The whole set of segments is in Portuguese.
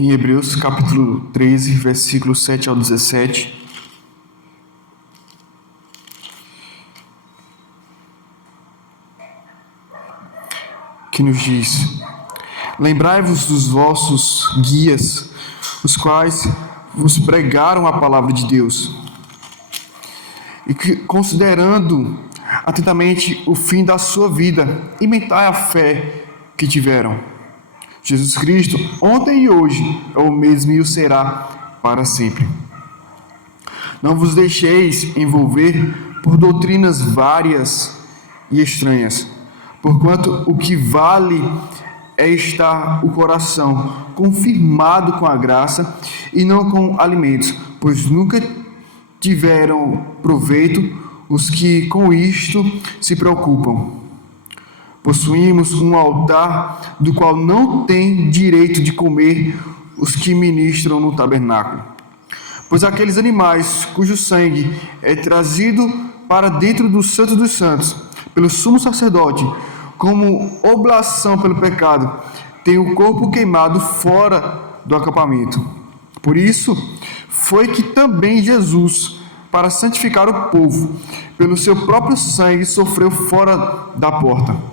em Hebreus capítulo 13, versículos 7 ao 17, que nos diz: lembrai-vos dos vossos guias, os quais vos pregaram a palavra de Deus, e que, considerando atentamente o fim da sua vida, imitai a fé que tiveram. Jesus Cristo, ontem e hoje, é o mesmo e o será para sempre. Não vos deixeis envolver por doutrinas várias e estranhas, porquanto o que vale é estar o coração confirmado com a graça e não com alimentos, pois nunca tiveram proveito os que com isto se preocupam. Possuímos um altar do qual não tem direito de comer os que ministram no tabernáculo, pois aqueles animais cujo sangue é trazido para dentro do Santo dos Santos pelo sumo sacerdote, como oblação pelo pecado, tem o corpo queimado fora do acampamento. Por isso foi que também Jesus, para santificar o povo, pelo seu próprio sangue sofreu fora da porta.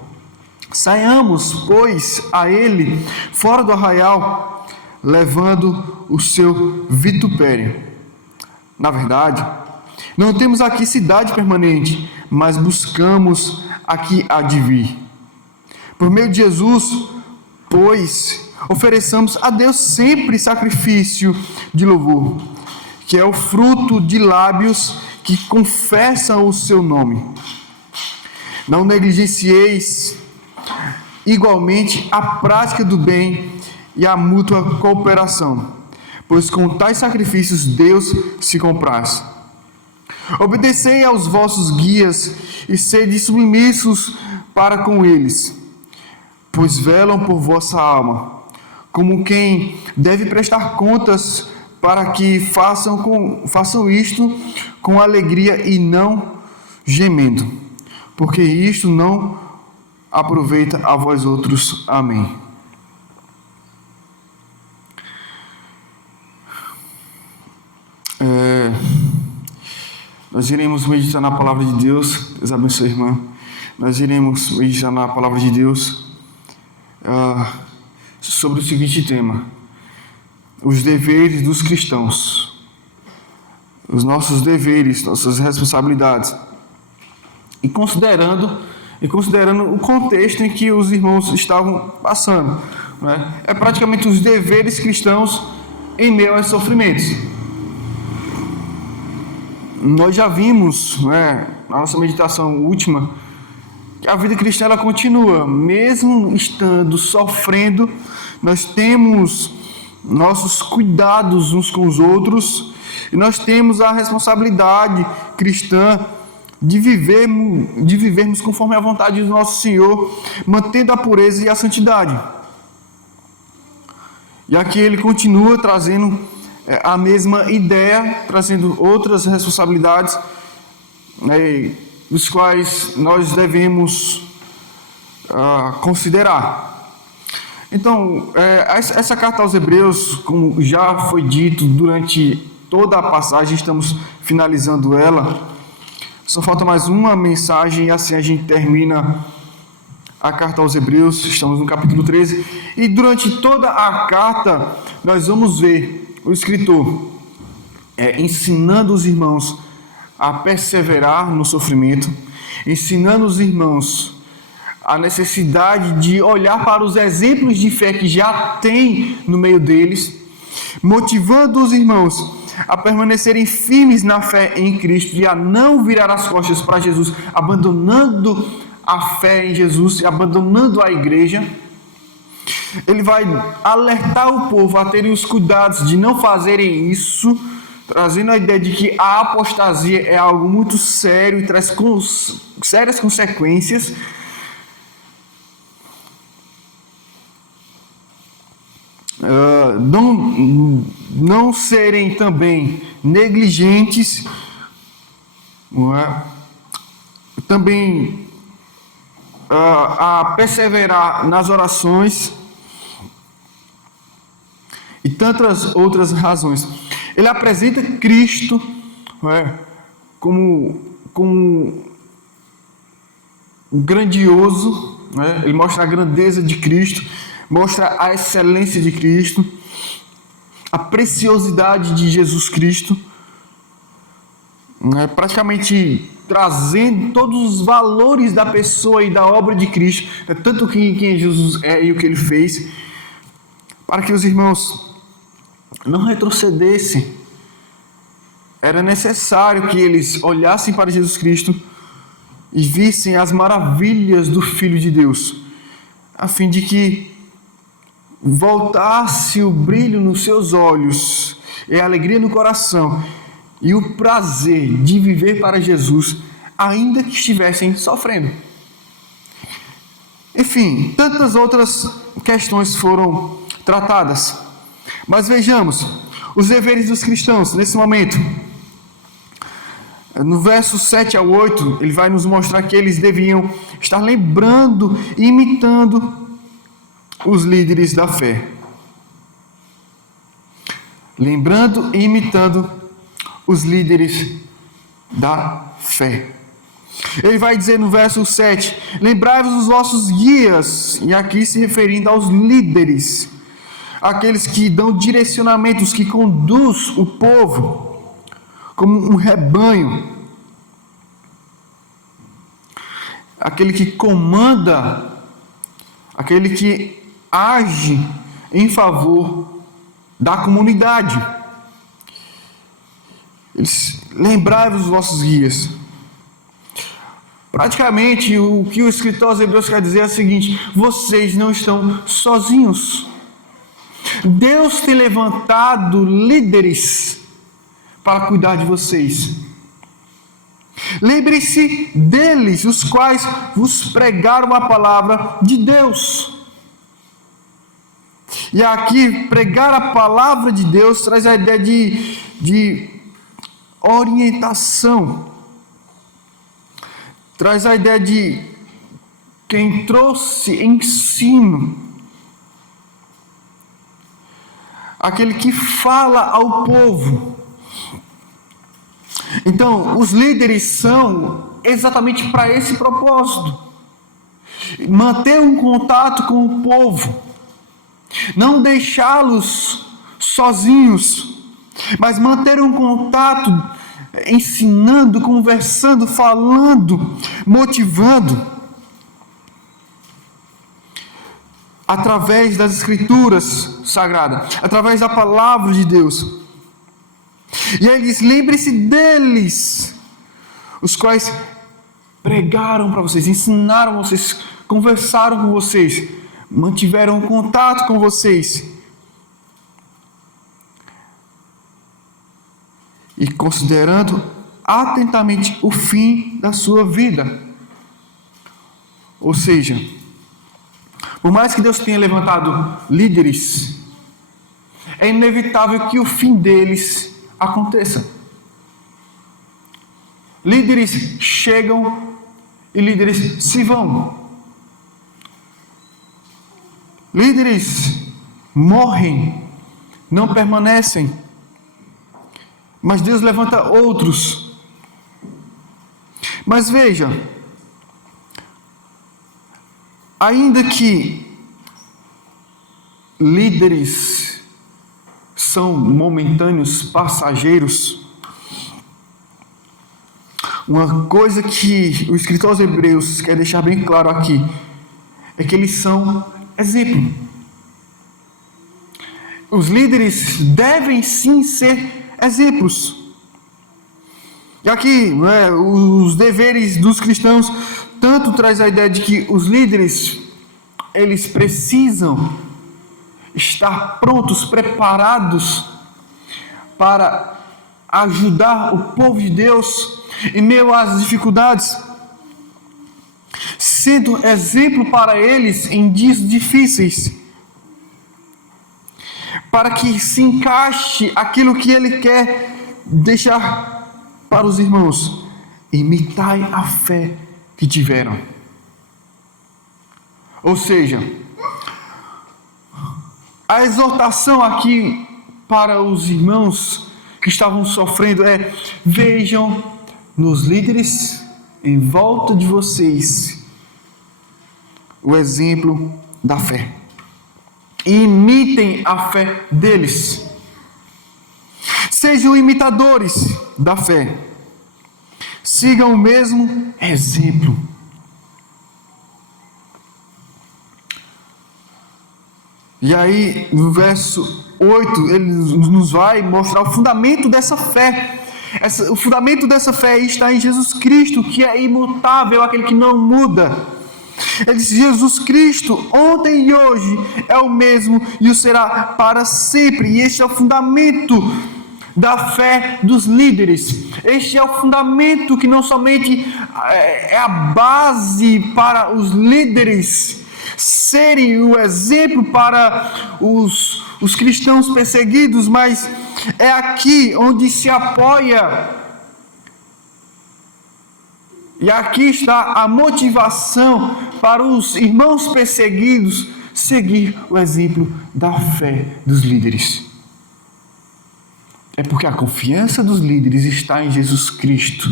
Saiamos, pois, a ele fora do arraial, levando o seu vitupério. Na verdade, não temos aqui cidade permanente, mas buscamos a que há de vir. Por meio de Jesus, pois, ofereçamos a Deus sempre sacrifício de louvor, que é o fruto de lábios que confessam o seu nome. Não negligencieis igualmente a prática do bem e a mútua cooperação, pois com tais sacrifícios Deus se compraz. Obedecei aos vossos guias e sede submissos para com eles, pois velam por vossa alma, como quem deve prestar contas, para que façam isto com alegria e não gemendo, porque isto não aproveita a vós outros. Amém. Nós iremos meditar na palavra de Deus. Deus abençoe, irmã. Nós iremos meditar na palavra de Deus sobre o seguinte tema: os deveres dos cristãos, os nossos deveres, nossas responsabilidades, e considerando o contexto em que os irmãos estavam passando, né? É praticamente os deveres cristãos em meio aos sofrimentos. Nós já vimos, né, na nossa meditação última, que a vida cristã ela continua, mesmo estando sofrendo. Nós temos nossos cuidados uns com os outros, e nós temos a responsabilidade cristã de vivermos conforme a vontade do nosso Senhor, mantendo a pureza e a santidade. E aqui ele continua trazendo a mesma ideia, trazendo outras responsabilidades, dos quais nós devemos considerar. Então, essa carta aos Hebreus, como já foi dito durante toda a passagem, estamos finalizando ela. Só falta mais uma mensagem e assim a gente termina a carta aos Hebreus. Estamos no capítulo 13. E durante toda a carta, nós vamos ver o escritor ensinando os irmãos a perseverar no sofrimento, ensinando os irmãos a necessidade de olhar para os exemplos de fé que já tem no meio deles, motivando os irmãos a permanecerem firmes na fé em Cristo e a não virar as costas para Jesus, abandonando a fé em Jesus e abandonando a igreja. Ele vai alertar o povo a terem os cuidados de não fazerem isso, trazendo a ideia de que a apostasia é algo muito sério e traz sérias consequências. Não serem também negligentes, também a perseverar nas orações e tantas outras razões. Ele apresenta Cristo, como grandioso, ele mostra a grandeza de Cristo, mostra a excelência de Cristo, a preciosidade de Jesus Cristo, praticamente trazendo todos os valores da pessoa e da obra de Cristo, tanto quem Jesus é e o que ele fez, para que os irmãos não retrocedessem. Era necessário que eles olhassem para Jesus Cristo e vissem as maravilhas do Filho de Deus, a fim de que voltasse o brilho nos seus olhos e a alegria no coração e o prazer de viver para Jesus, ainda que estivessem sofrendo. Enfim, tantas outras questões foram tratadas. Mas vejamos os deveres dos cristãos nesse momento. No verso 7 ao 8, ele vai nos mostrar que eles deviam estar lembrando e imitando os líderes da fé. Lembrando e imitando os líderes da fé. Ele vai dizer no verso 7, lembrai-vos dos vossos guias, e aqui se referindo aos líderes, aqueles que dão direcionamentos, que conduz o povo como um rebanho, aquele que comanda, aquele que age em favor da comunidade. Lembrai-vos dos vossos guias. Praticamente, o que o escritor aos Hebreus quer dizer é o seguinte: vocês não estão sozinhos. Deus tem levantado líderes para cuidar de vocês. Lembre-se deles, os quais vos pregaram a palavra de Deus. E aqui, pregar a palavra de Deus traz a ideia de orientação. Traz a ideia de quem trouxe ensino. Aquele que fala ao povo. Então, os líderes são exatamente para esse propósito. Manter um contato com o povo. Não deixá-los sozinhos, mas manter um contato, ensinando, conversando, falando, motivando, através das Escrituras Sagradas, através da palavra de Deus. E aí diz: lembre-se deles, os quais pregaram para vocês, ensinaram vocês, conversaram com vocês, mantiveram contato com vocês. E considerando atentamente o fim da sua vida. Ou seja, por mais que Deus tenha levantado líderes, é inevitável que o fim deles aconteça. Líderes chegam e líderes se vão. Líderes morrem, não permanecem. Mas Deus levanta outros. Mas veja, ainda que líderes são momentâneos, passageiros, uma coisa que o escritor aos Hebreus quer deixar bem claro aqui é que eles são exemplo. Os líderes devem sim ser exemplos. E aqui, os deveres dos cristãos tanto traz a ideia de que os líderes, eles precisam estar prontos, preparados para ajudar o povo de Deus em meio às dificuldades, sendo exemplo para eles em dias difíceis, para que se encaixe aquilo que ele quer deixar para os irmãos. Imitai a fé que tiveram. Ou seja, A exortação aqui para os irmãos que estavam sofrendo é: vejam nos líderes em volta de vocês o exemplo da fé. E imitem a fé deles. Sejam imitadores da fé. Sigam o mesmo exemplo. E aí, no verso 8, ele nos vai mostrar o fundamento dessa fé. O fundamento dessa fé está em Jesus Cristo, que é imutável, aquele que não muda. Ele diz: Jesus Cristo, ontem e hoje, é o mesmo e o será para sempre. E este é o fundamento da fé dos líderes. Este é o fundamento que não somente é a base para os líderes serem o exemplo para os cristãos perseguidos, mas é aqui onde se apoia, e aqui está a motivação para os irmãos perseguidos seguir o exemplo da fé dos líderes. É porque a confiança dos líderes está em Jesus Cristo,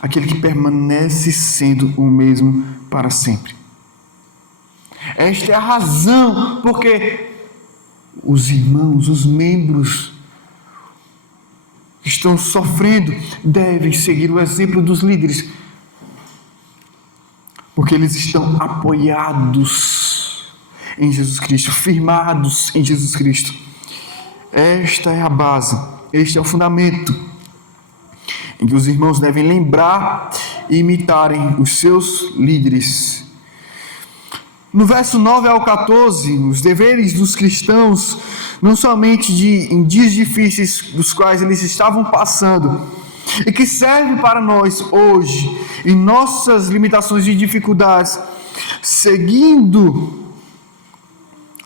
aquele que permanece sendo o mesmo para sempre. Esta é a razão porque os irmãos, os membros que estão sofrendo, devem seguir o exemplo dos líderes, porque eles estão apoiados em Jesus Cristo, firmados em Jesus Cristo. Esta é a base, este é o fundamento em que os irmãos devem lembrar e imitarem os seus líderes. No verso 9 ao 14, os deveres dos cristãos, não somente em dias difíceis dos quais eles estavam passando, e que serve para nós hoje, em nossas limitações e dificuldades, seguindo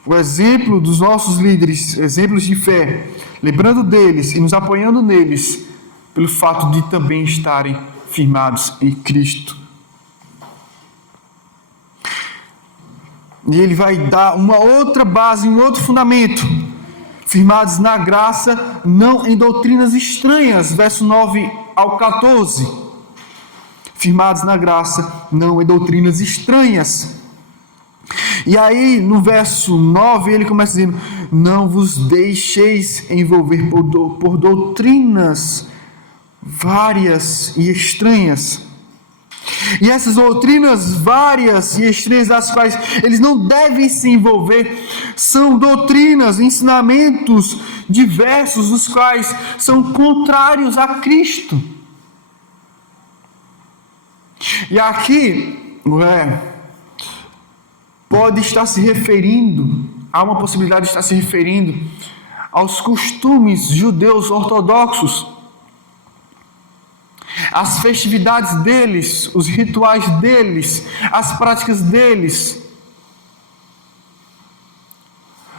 o exemplo dos nossos líderes, exemplos de fé, lembrando deles e nos apoiando neles, pelo fato de também estarem firmados em Cristo. E ele vai dar uma outra base, um outro fundamento. Firmados na graça, não em doutrinas estranhas. Verso 9 ao 14. Firmados na graça, não em doutrinas estranhas. E aí, no verso 9, ele começa dizendo: não vos deixeis envolver por doutrinas várias e estranhas. E essas doutrinas várias e estranhas das quais eles não devem se envolver são doutrinas, ensinamentos diversos, os quais são contrários a Cristo. E aqui pode estar se referindo, há uma possibilidade de estar se referindo aos costumes judeus ortodoxos, as festividades deles, os rituais deles, as práticas deles,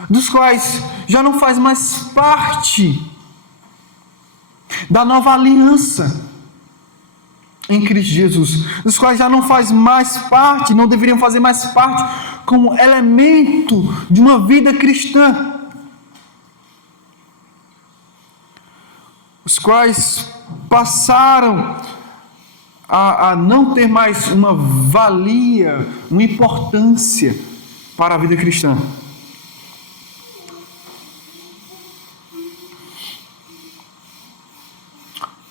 dos quais já não faz mais parte da nova aliança em Cristo Jesus, dos quais já não faz mais parte, não deveriam fazer mais parte como elemento de uma vida cristã, os quais passaram a não ter mais uma valia, uma importância para a vida cristã.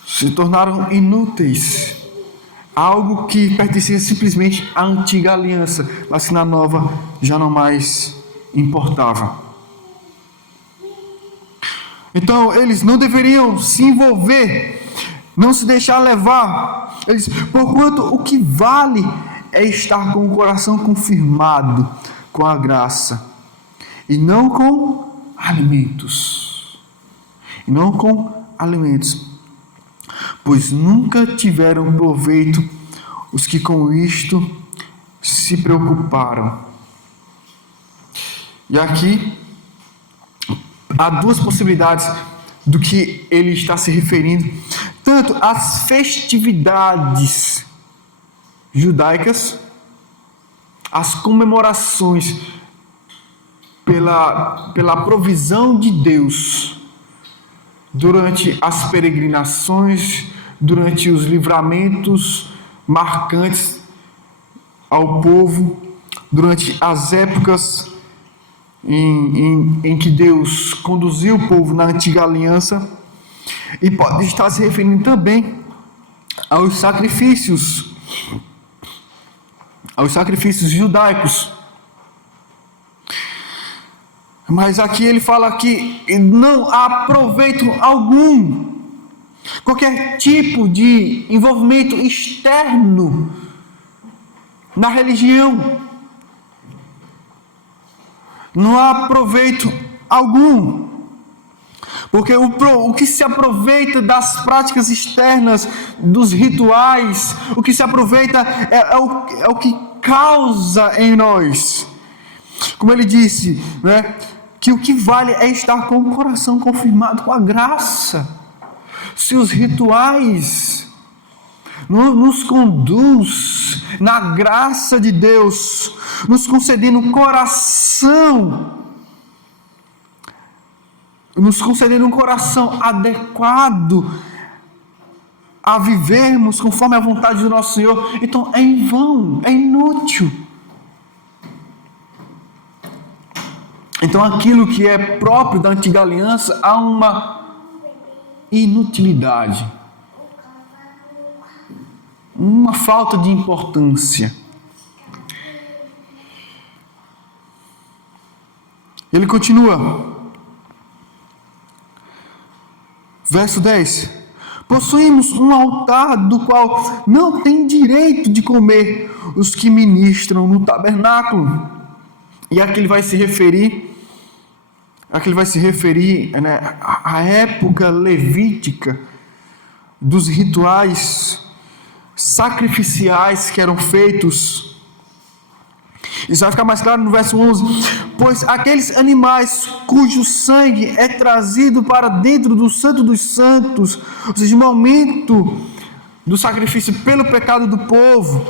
Se tornaram inúteis, algo que pertencia simplesmente à antiga aliança, mas que na nova já não mais importava. Então, eles não deveriam se envolver, não se deixar levar. Eles, porquanto o que vale é estar com o coração confirmado com a graça, e não com alimentos. E não com alimentos. Pois nunca tiveram proveito os que com isto se preocuparam. E aqui há duas possibilidades do que ele está se referindo, tanto às festividades judaicas, as comemorações pela provisão de Deus durante as peregrinações, durante os livramentos marcantes ao povo, durante as épocas em que Deus conduziu o povo na antiga aliança, e pode estar se referindo também aos sacrifícios judaicos. Mas aqui ele fala que não há proveito algum, qualquer tipo de envolvimento externo na religião. Não há proveito algum, porque o que se aproveita das práticas externas, dos rituais, o que se aproveita é o que causa em nós. Como ele disse, né, que o que vale é estar com o coração confirmado com a graça. Se os rituais nos conduz na graça de Deus, nos concedendo um coração adequado a vivermos conforme a vontade do nosso Senhor, então é em vão, é inútil. Então aquilo que é próprio da antiga aliança há uma inutilidade, uma falta de importância. Ele continua, verso 10: possuímos um altar do qual não tem direito de comer os que ministram no tabernáculo. E aqui ele vai se referir né, à época levítica dos rituais sacrificiais que eram feitos. Isso vai ficar mais claro no verso 11: pois aqueles animais cujo sangue é trazido para dentro do Santo dos Santos, ou seja, no momento do sacrifício pelo pecado do povo,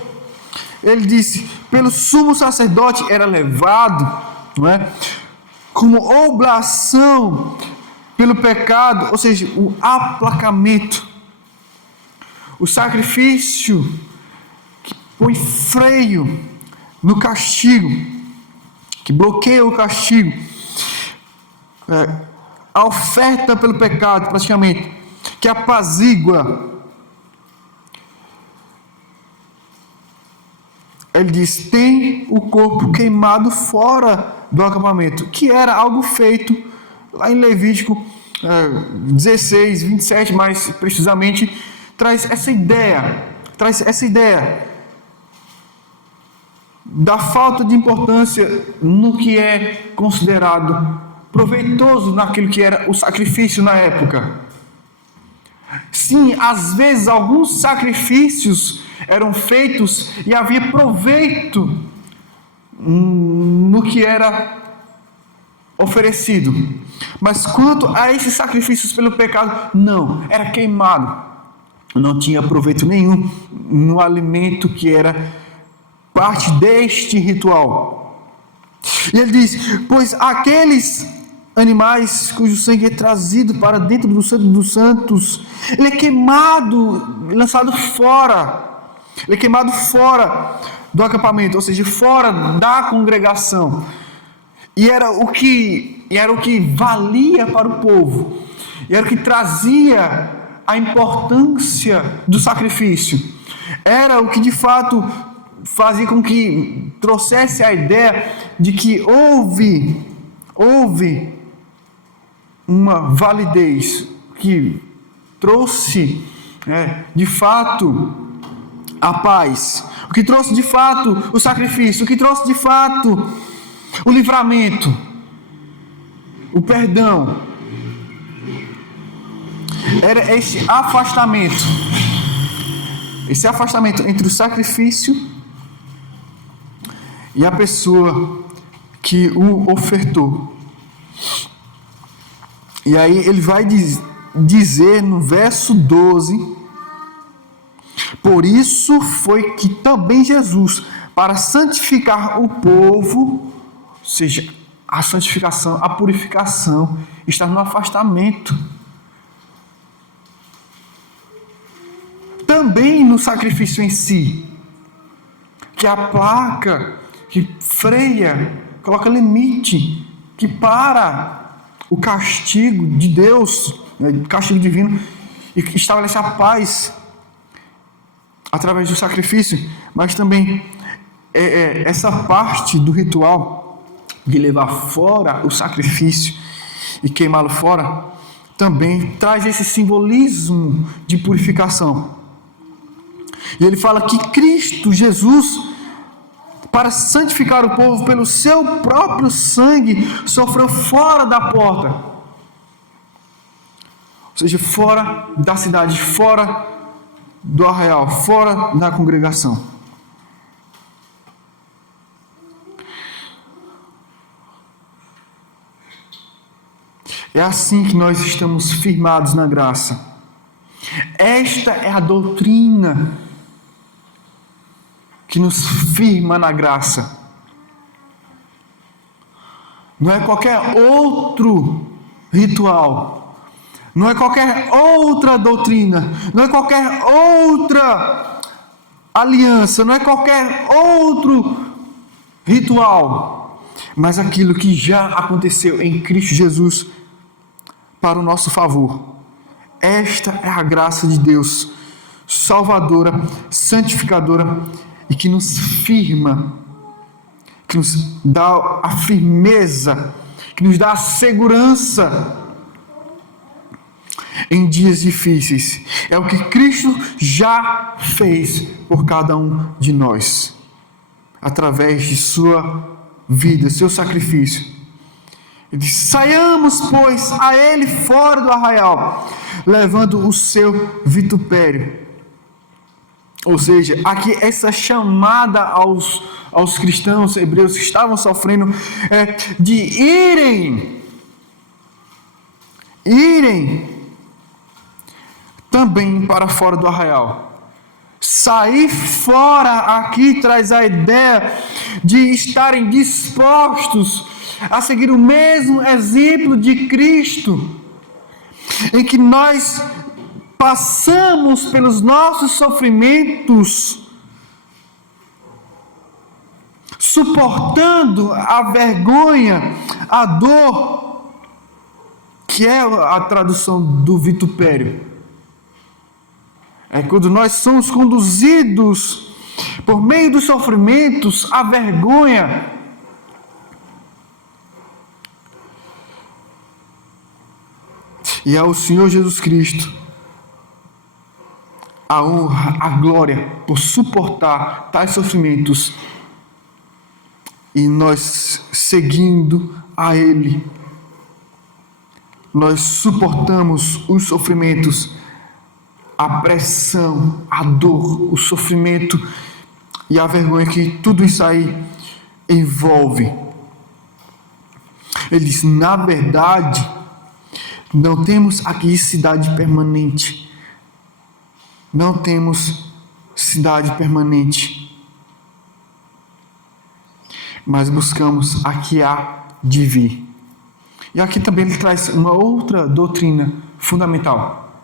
ele disse, pelo sumo sacerdote era levado, não é, como oblação pelo pecado, ou seja, o aplacamento, o sacrifício que põe freio no castigo, que bloqueia o castigo, a oferta pelo pecado, praticamente, que apazigua. Ele diz, tem o corpo queimado fora do acampamento, que era algo feito lá em Levítico 16, 27, mais precisamente, traz essa ideia da falta de importância no que é considerado proveitoso naquilo que era o sacrifício na época. Sim, às vezes alguns sacrifícios eram feitos e havia proveito no que era oferecido. Mas quanto a esses sacrifícios pelo pecado, não, era queimado. Não tinha proveito nenhum no alimento que era parte deste ritual. E ele diz, pois aqueles animais cujo sangue é trazido para dentro do Santo dos Santos, ele é queimado, lançado fora. Ele é queimado fora do acampamento, ou seja, fora da congregação. E era o que valia para o povo. E era o que trazia a importância do sacrifício. Era o que de fato fazia com que trouxesse a ideia de que houve uma validez, que trouxe de fato a paz, o que trouxe de fato o sacrifício, o que trouxe de fato o livramento, o perdão. Era esse afastamento entre o sacrifício e a pessoa que o ofertou. E aí ele vai dizer no verso 12: por isso foi que também Jesus, para santificar o povo, ou seja, A santificação, a purificação está no afastamento. Também no sacrifício em si, que é a placa que freia, coloca limite, que para o castigo de Deus, o castigo divino, e que estabelece a paz através do sacrifício, mas também essa parte do ritual de levar fora o sacrifício e queimá-lo fora, também traz esse simbolismo de purificação. E ele fala que Cristo Jesus, para santificar o povo pelo seu próprio sangue, sofreu fora da porta. Ou seja, fora da cidade, fora do arraial, fora da congregação. É assim que nós estamos firmados na graça. Esta é a doutrina que nos firma na graça. Não é qualquer outro ritual, não é qualquer outra doutrina, não é qualquer outra aliança, não é qualquer outro ritual, mas aquilo que já aconteceu em Cristo Jesus para o nosso favor. Esta é a graça de Deus, salvadora, santificadora, e que nos firma, que nos dá a firmeza, que nos dá a segurança em dias difíceis. É o que Cristo já fez por cada um de nós, através de sua vida, seu sacrifício. Ele diz: saiamos, pois, a ele fora do arraial, levando o seu vitupério. Ou seja, aqui essa chamada aos cristãos hebreus que estavam sofrendo de irem também para fora do arraial. Sair fora aqui traz a ideia de estarem dispostos a seguir o mesmo exemplo de Cristo, em que nós passamos pelos nossos sofrimentos, suportando a vergonha, a dor, que é a tradução do vitupério. É quando nós somos conduzidos por meio dos sofrimentos, a vergonha, e ao Senhor Jesus Cristo a honra, a glória por suportar tais sofrimentos, e nós seguindo a Ele, nós suportamos os sofrimentos, a pressão, a dor, o sofrimento e a vergonha que tudo isso aí envolve. Ele diz: na verdade, não temos aqui cidade permanente. Não temos cidade permanente, mas buscamos a que há de vir. E aqui também ele traz uma outra doutrina fundamental,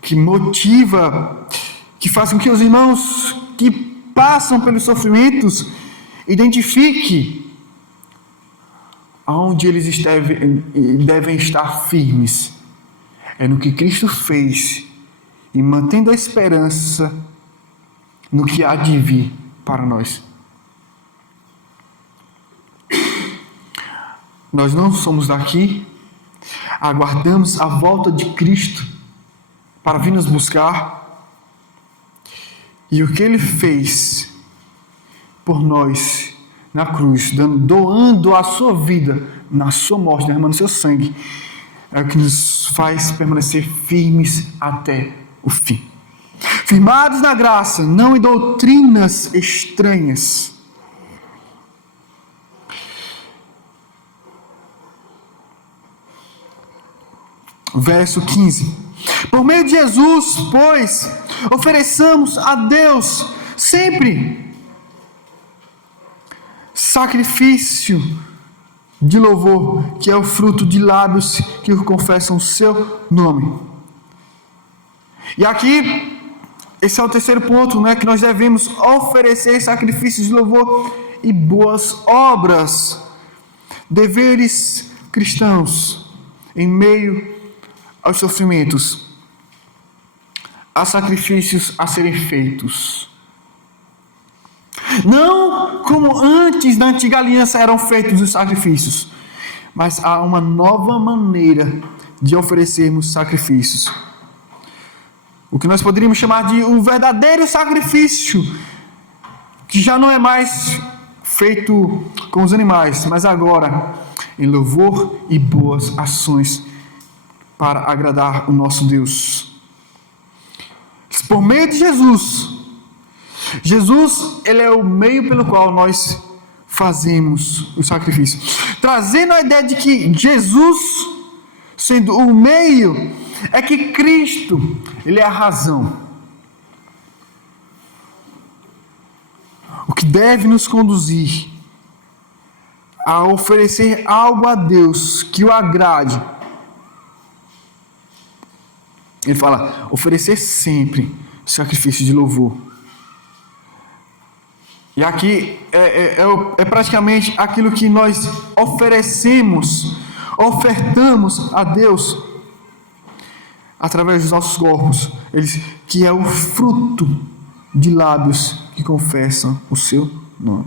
que motiva, que faz com que os irmãos que passam pelos sofrimentos identifiquem aonde eles devem estar firmes. É no que Cristo fez, e mantendo a esperança no que há de vir para nós. Nós não somos daqui, aguardamos a volta de Cristo para vir nos buscar, e o que Ele fez por nós na cruz, doando a sua vida na sua morte, derramando seu sangue, é o que nos faz permanecer firmes até o fim. Firmados na graça, não em doutrinas estranhas. Verso 15. Por meio de Jesus, pois, ofereçamos a Deus sempre sacrifício de louvor, que é o fruto de lábios que confessam o seu nome. E aqui, esse é o terceiro ponto, né, que nós devemos oferecer sacrifícios de louvor e boas obras, deveres cristãos, em meio aos sofrimentos. Há sacrifícios a serem feitos. Não como antes da antiga aliança eram feitos os sacrifícios, mas há uma nova maneira de oferecermos sacrifícios. O que nós poderíamos chamar de um verdadeiro sacrifício, que já não é mais feito com os animais, mas agora em louvor e boas ações para agradar o nosso Deus. Por meio de Jesus, ele é o meio pelo qual nós fazemos o sacrifício. Trazendo a ideia de que Jesus, sendo o meio, é que Cristo, ele é a razão. O que deve nos conduzir a oferecer algo a Deus que o agrade. Ele fala, oferecer sempre sacrifício de louvor. E aqui é praticamente aquilo que nós ofertamos a Deus através dos nossos corpos, que é o fruto de lábios que confessam o seu nome.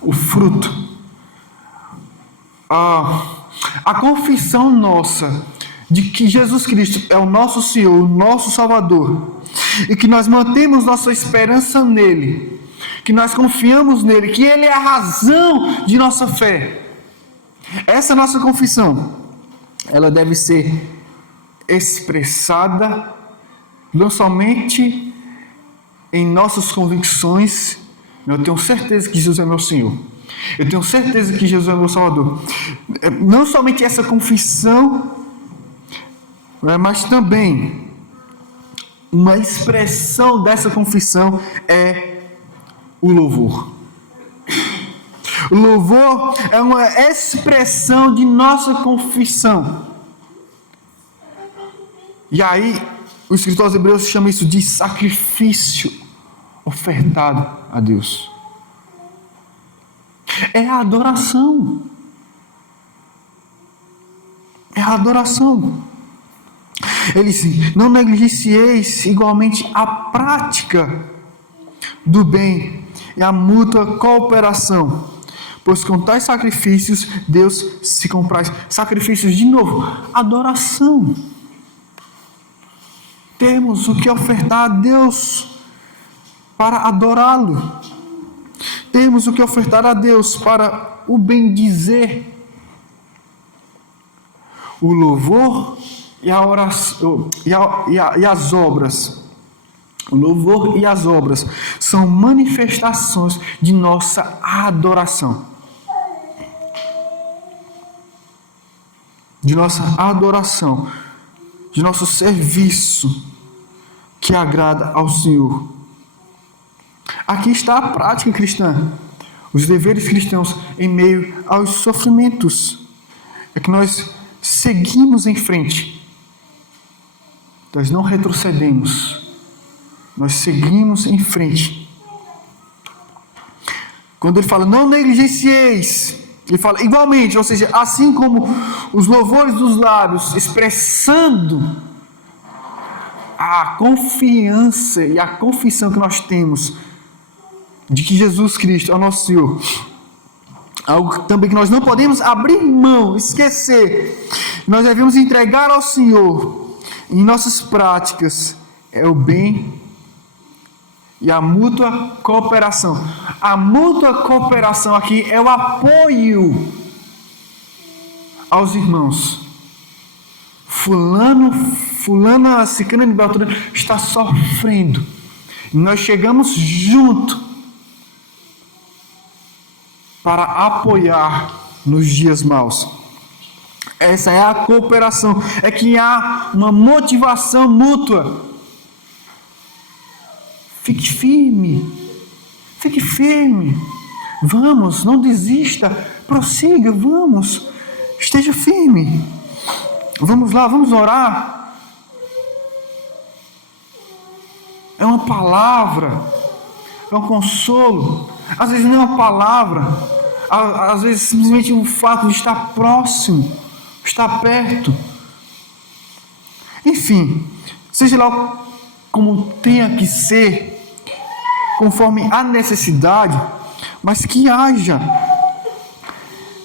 O fruto. A confissão nossa de que Jesus Cristo é o nosso Senhor, o nosso Salvador, e que nós mantemos nossa esperança nele, que nós confiamos nele, que ele é a razão de nossa fé. Essa nossa confissão, ela deve ser expressada não somente em nossas convicções. Eu tenho certeza que Jesus é meu Senhor. Eu tenho certeza que Jesus é meu Salvador. Não somente essa confissão, mas também uma expressão dessa confissão é o louvor. O louvor é uma expressão de nossa confissão. E aí, o escritor aos Hebreus chama isso de sacrifício ofertado a Deus. É a adoração. É a adoração. Ele diz, não negligencieis igualmente a prática do bem e a mútua cooperação, pois com tais sacrifícios Deus se compraz. Sacrifícios, de novo, adoração. Temos o que ofertar a Deus para adorá-lo. Temos o que ofertar a Deus para o bendizer. O louvor e a oração e as obras. O louvor e as obras são manifestações de nossa adoração. De nossa adoração, de nosso serviço que agrada ao Senhor. Aqui está a prática cristã, os deveres cristãos em meio aos sofrimentos. É que nós seguimos em frente. Nós não retrocedemos. Nós seguimos em frente. Quando ele fala, não negligencieis, ele fala igualmente, ou seja, assim como os louvores dos lábios, expressando a confiança e a confissão que nós temos de que Jesus Cristo é o nosso Senhor. Algo também que nós não podemos abrir mão, esquecer. Nós devemos entregar ao Senhor em nossas práticas é o bem e a mútua cooperação. A mútua cooperação aqui é o apoio aos irmãos. Fulana, ciclana de Beltrano está sofrendo. Nós chegamos junto para apoiar nos dias maus. Essa é a cooperação. É que há uma motivação mútua. Fique firme. Fique firme. Vamos, não desista. Prossiga, vamos. Esteja firme. Vamos lá, vamos orar. É uma palavra. É um consolo. Às vezes não é uma palavra. Às vezes simplesmente o fato de estar próximo, estar perto. Enfim, seja lá como tenha que ser, conforme a necessidade, mas que haja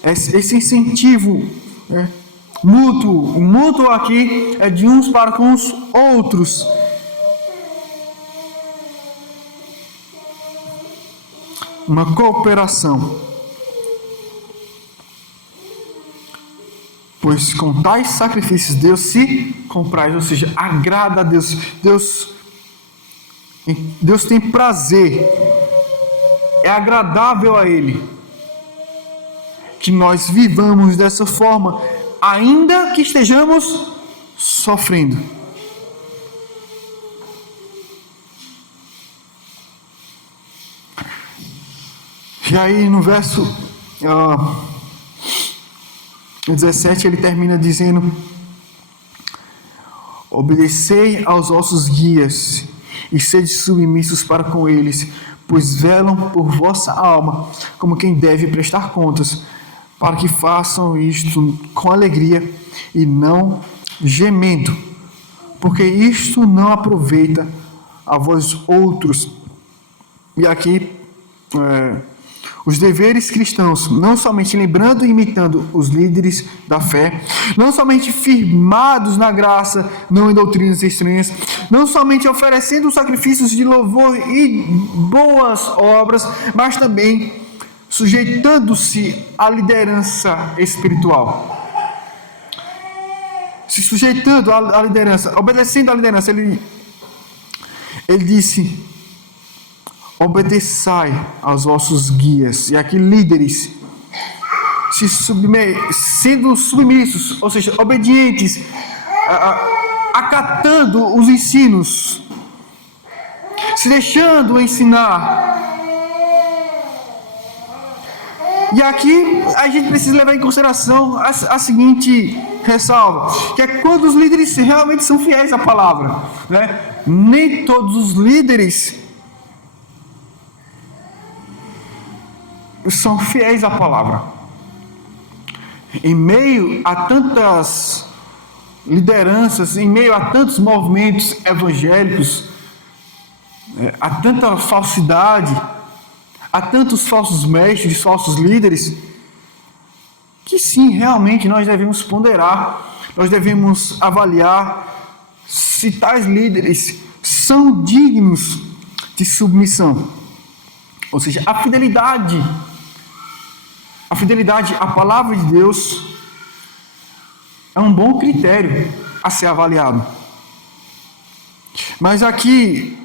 esse incentivo mútuo. O mútuo aqui é de uns para com os outros. Uma cooperação. Pois com tais sacrifícios Deus se compraz, ou seja, agrada a Deus. Deus tem prazer. É agradável a Ele que nós vivamos dessa forma, ainda que estejamos sofrendo. E aí no verso 17 ele termina dizendo: obedecei aos vossos guias e sede submissos para com eles, pois velam por vossa alma, como quem deve prestar contas, para que façam isto com alegria e não gemendo, porque isto não aproveita a vós outros. E aqui os deveres cristãos, não somente lembrando e imitando os líderes da fé, não somente firmados na graça, não em doutrinas estranhas, não somente oferecendo sacrifícios de louvor e boas obras, mas também sujeitando-se à liderança espiritual. Se sujeitando à liderança, obedecendo à liderança, ele disse: obedeçai aos vossos guias, e aqui líderes, sendo submissos, ou seja, obedientes, acatando os ensinos, se deixando ensinar. E aqui a gente precisa levar em consideração a seguinte ressalva, que é quando os líderes realmente são fiéis à palavra, né? Nem todos os líderes são fiéis à palavra. Em meio a tantas lideranças, em meio a tantos movimentos evangélicos, a tanta falsidade, há tantos falsos mestres, falsos líderes, que sim, realmente nós devemos ponderar, nós devemos avaliar se tais líderes são dignos de submissão. Ou seja, a fidelidade à palavra de Deus é um bom critério a ser avaliado. Mas aqui,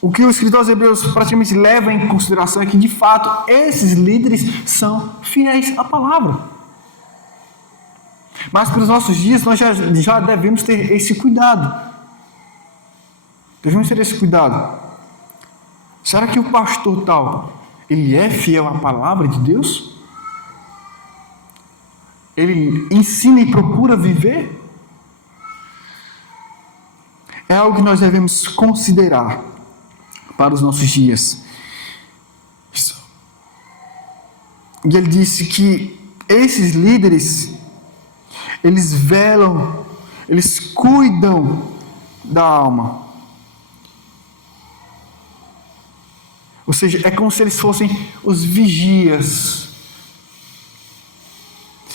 o que o escritor aos Hebreus praticamente leva em consideração é que, de fato, esses líderes são fiéis à palavra. Mas para os nossos dias, nós já devemos ter esse cuidado. Devemos ter esse cuidado. Será que o pastor tal, ele é fiel à palavra de Deus? Ele ensina e procura viver? É algo que nós devemos considerar para os nossos dias. E ele disse que esses líderes, eles velam, eles cuidam da alma. Ou seja, é como se eles fossem os vigias.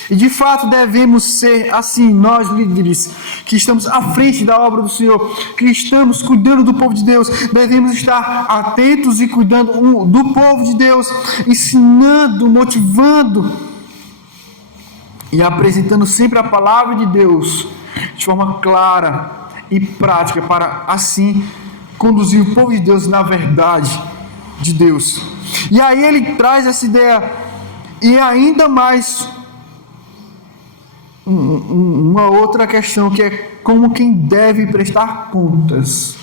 E de fato devemos ser assim, nós líderes, que estamos à frente da obra do Senhor, que estamos cuidando do povo de Deus, devemos estar atentos e cuidando do povo de Deus, ensinando, motivando e apresentando sempre a palavra de Deus de forma clara e prática, para assim conduzir o povo de Deus na verdade de Deus. E aí ele traz essa ideia, e ainda mais uma outra questão, que é como quem deve prestar contas.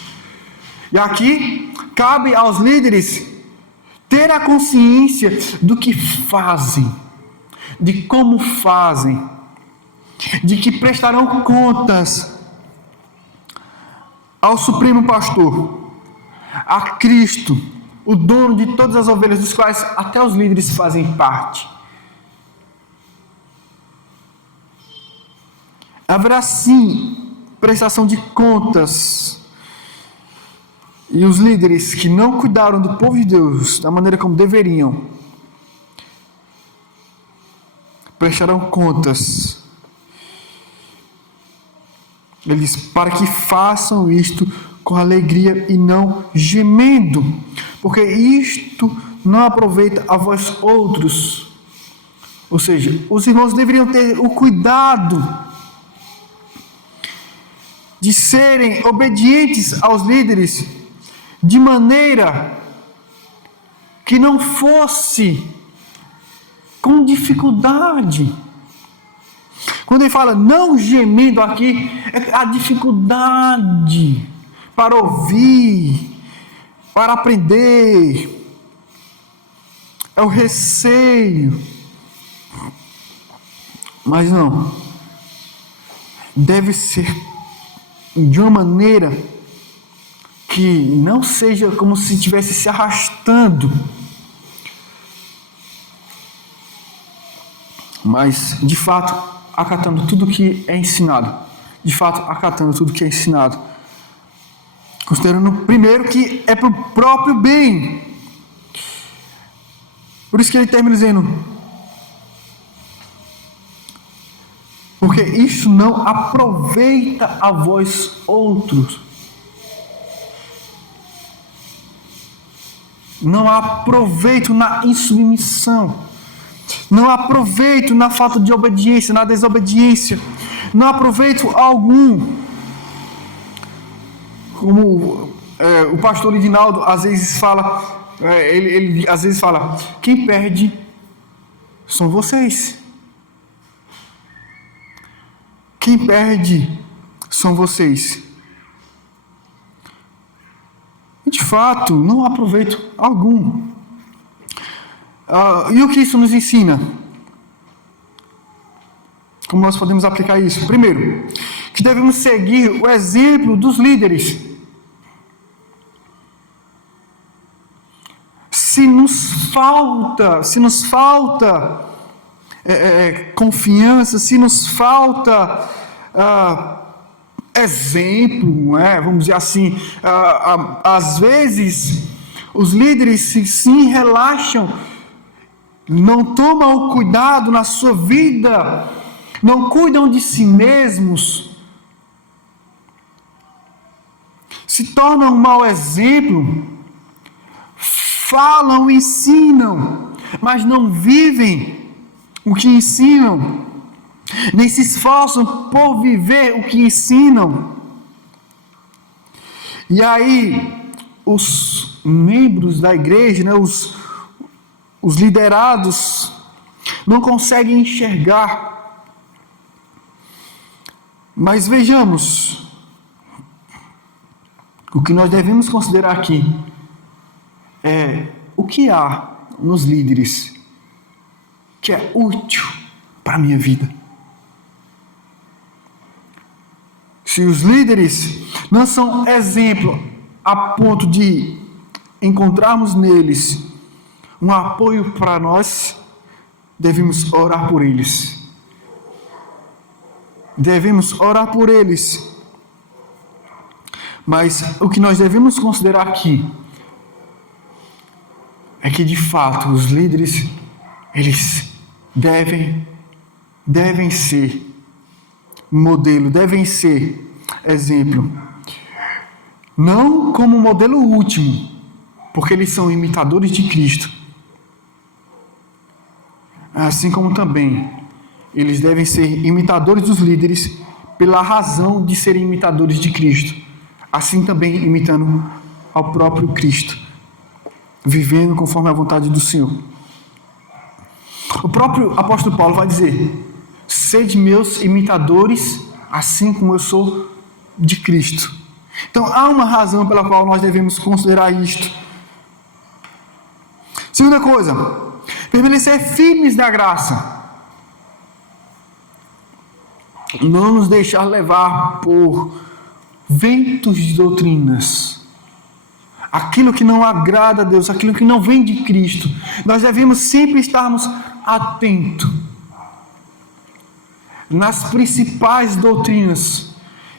E aqui cabe aos líderes ter a consciência do que fazem, de como fazem, de que prestarão contas ao Supremo Pastor, a Cristo, o dono de todas as ovelhas, dos quais até os líderes fazem parte. Haverá sim prestação de contas. E os líderes que não cuidaram do povo de Deus da maneira como deveriam, prestarão contas. Ele diz, para que façam isto com alegria e não gemendo, porque isto não aproveita a vós outros. Ou seja, os irmãos deveriam ter o cuidado de serem obedientes aos líderes de maneira que não fosse com dificuldade. Quando ele fala não gemendo aqui, é a dificuldade para ouvir, para aprender, é o receio. Mas não, deve ser de uma maneira que não seja como se estivesse se arrastando, mas de fato acatando tudo que é ensinado, considerando primeiro que é para o próprio bem. Por isso que ele termina dizendo, porque isso não aproveita a vós outros. Não há proveito na insubmissão. Não há proveito na falta de obediência, na desobediência. Não há proveito algum. Como o pastor Lidinaldo às vezes fala, ele às vezes fala, quem perde são vocês. Quem perde são vocês. De fato, não há proveito algum. E o que isso nos ensina? Como nós podemos aplicar isso? Primeiro, que devemos seguir o exemplo dos líderes. Se nos falta confiança, se nos falta exemplo, vamos dizer assim, às vezes os líderes se relaxam, não tomam o cuidado na sua vida, não cuidam de si mesmos, se tornam um mau exemplo, falam, ensinam, mas não vivem o que ensinam, nem se esforçam por viver o que ensinam. E aí, os membros da igreja, os liderados, não conseguem enxergar. Mas vejamos, o que nós devemos considerar aqui é o que há nos líderes que é útil para a minha vida. Se os líderes não são exemplo a ponto de encontrarmos neles um apoio para nós, devemos orar por eles. Devemos orar por eles. Mas o que nós devemos considerar aqui é que de fato os líderes, eles devem ser modelo, devem ser exemplo. Não como modelo último, porque eles são imitadores de Cristo. Assim como também eles devem ser imitadores dos líderes pela razão de serem imitadores de Cristo. Assim também imitando ao próprio Cristo, vivendo conforme a vontade do Senhor. O próprio apóstolo Paulo vai dizer: sede meus imitadores, assim como eu sou de Cristo. Então há uma razão pela qual nós devemos considerar isto. Segunda coisa, permanecer firmes na graça. Não nos deixar levar por ventos de doutrinas. Aquilo que não agrada a Deus, aquilo que não vem de Cristo. Nós devemos sempre estarmos atentos nas principais doutrinas,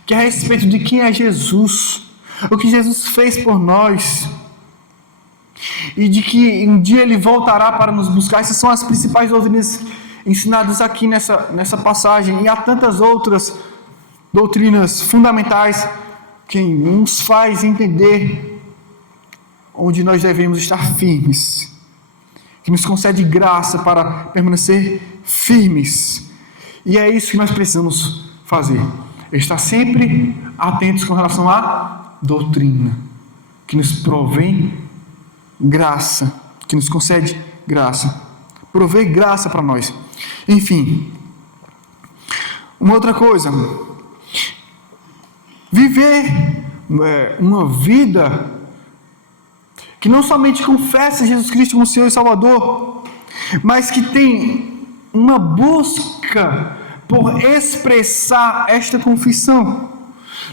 que é a respeito de quem é Jesus, o que Jesus fez por nós, e de que um dia Ele voltará para nos buscar. Essas são as principais doutrinas ensinadas aqui nessa passagem, e há tantas outras doutrinas fundamentais que nos faz entender onde nós devemos estar firmes, que nos concede graça para permanecer firmes. E é isso que nós precisamos fazer, estar sempre atentos com relação à doutrina, que nos provém graça, que nos concede graça, prover graça para nós. Enfim, uma outra coisa, viver uma vida que não somente confessa Jesus Cristo como Senhor e Salvador, mas que tem uma busca por expressar esta confissão.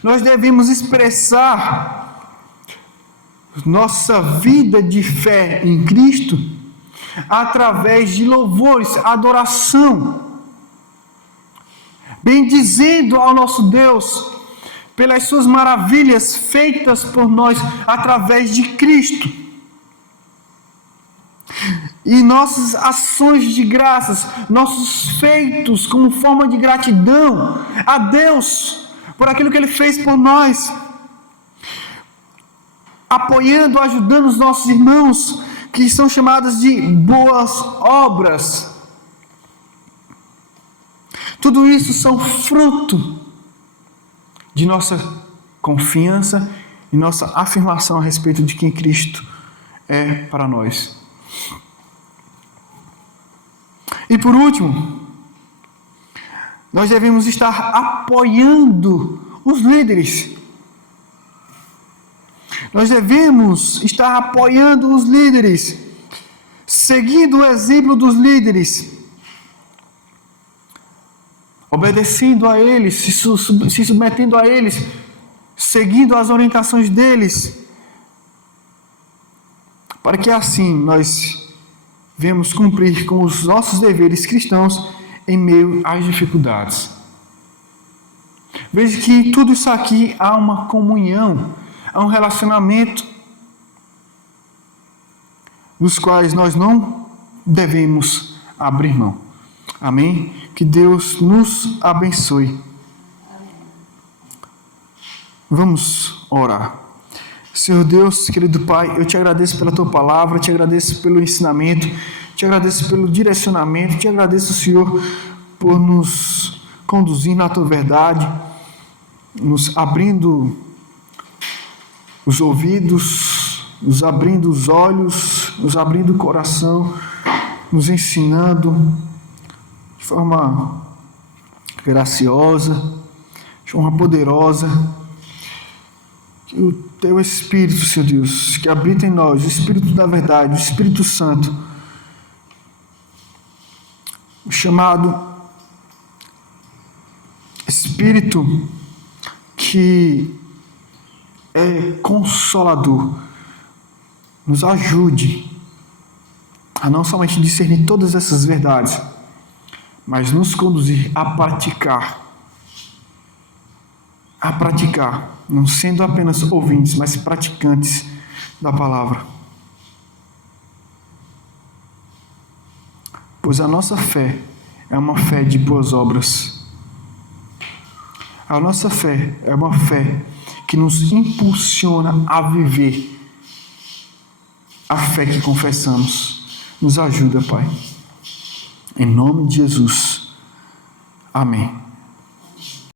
Nós devemos expressar nossa vida de fé em Cristo através de louvores, adoração, bendizendo ao nosso Deus pelas suas maravilhas feitas por nós através de Cristo. E nossas ações de graças, nossos feitos como forma de gratidão a Deus por aquilo que Ele fez por nós, apoiando, ajudando os nossos irmãos que são chamados de boas obras. Tudo isso são fruto de nossa confiança e nossa afirmação a respeito de quem Cristo é para nós. E por último, nós devemos estar apoiando os líderes. Nós devemos estar apoiando os líderes, seguindo o exemplo dos líderes, obedecendo a eles, se submetendo a eles, seguindo as orientações deles, para que assim nós venhamos cumprir com os nossos deveres cristãos em meio às dificuldades. Veja que tudo isso aqui há uma comunhão, há um relacionamento dos quais nós não devemos abrir mão. Amém? Que Deus nos abençoe. Vamos orar. Senhor Deus, querido Pai, eu te agradeço pela Tua palavra, te agradeço pelo ensinamento, te agradeço pelo direcionamento, te agradeço, Senhor, por nos conduzir na Tua verdade, nos abrindo os ouvidos, nos abrindo os olhos, nos abrindo o coração, nos ensinando de forma graciosa, de forma poderosa. Que o Teu Espírito, Senhor Deus, que habita em nós, o Espírito da verdade, o Espírito Santo, o chamado Espírito que é consolador, nos ajude a não somente discernir todas essas verdades, mas nos conduzir a praticar, não sendo apenas ouvintes, mas praticantes da palavra. Pois a nossa fé é uma fé de boas obras. A nossa fé é uma fé que nos impulsiona a viver a fé que confessamos. Nos ajuda, Pai. Em nome de Jesus. Amém.